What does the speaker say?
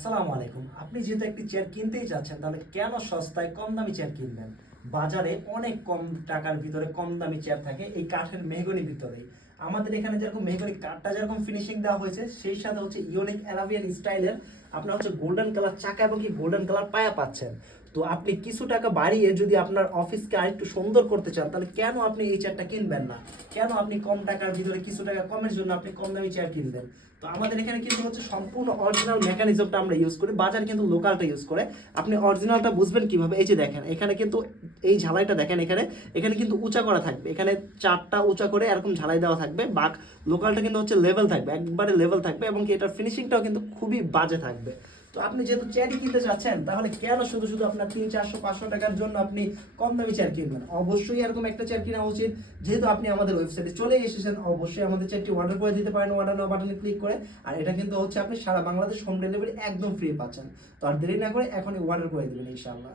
আসসালামু আলাইকুম। আপনি যেহেতু একটি চেয়ার কিনতেই চাচ্ছেন, তাহলে কেন সস্তায় কম দামি চেয়ার কিনবেন? বাজারে অনেক কম টাকার ভিতরে কম দামি চেয়ার থাকে এই কাঠের মেহগনির ভিতরেই। আমাদের এখানে যেরকম মেহগনি কাঠটা যেরকম ফিনিশিং দেওয়া হয়েছে, সেই সাথে হচ্ছে ইউনিক অ্যারাবিয়ান স্টাইলের আপনার হচ্ছে গোল্ডেন কালার চাকা এবং কি গোল্ডেন কালার পায়া পাচ্ছেন। তো আপনি কিছু টাকা বাড়িয়ে যদি আপনার অফিসকে আরেকটু সুন্দর করতে চান, তাহলে কেন আপনি এই চেয়ারটা কিনবেন না? কেন আপনি কম টাকার ভিতরে কিছু টাকা কমের জন্য আপনি কম দামি চেয়ার কিনবেন? তো আমাদের এখানে কিন্তু হচ্ছে সম্পূর্ণ অরিজিনাল মেকানিজমটা আমরা ইউজ করি, বাজার কিন্তু লোকালটা ইউজ করে। আপনি অরিজিনালটা বুঝবেন কিভাবে? এই যে দেখেন, এখানে কিন্তু এই ঝালাইটা দেখেন, এখানে এখানে কিন্তু উঁচা করা থাকবে, এখানে চারটা উঁচা করে এরকম ঝালাই দেওয়া থাকবে। বাক লোকালটা কিন্তু হচ্ছে লেভেল থাকবে, একবারে লেভেল থাকবে, এবং কি এটার ফিনিশিংটাও কিন্তু খুবই বাজে থাকবে। তো আপনি যেহেতু চেয়ারই কিনতে চাচ্ছেন, তাহলে কেন শুধু শুধু আপনার 300-400-500 টাকার জন্য আপনি কম দামি চেয়ার কিনবেন? অবশ্যই এরকম একটা চেয়ার কেনা উচিত। যেহেতু আপনি আমাদের ওয়েবসাইটে চলে এসেছেন, অবশ্যই আমাদের চেয়ারটি অর্ডার করে দিতে পারেন অর্ডার নাও বাটনে ক্লিক করে। আর এটা কিন্তু হচ্ছে আপনি সারা বাংলাদেশ হোম ডেলিভারি একদম ফ্রি পাচ্ছেন। তো আর দেরি না করে এখনই অর্ডার করে দেবেন ইনশাআল্লাহ।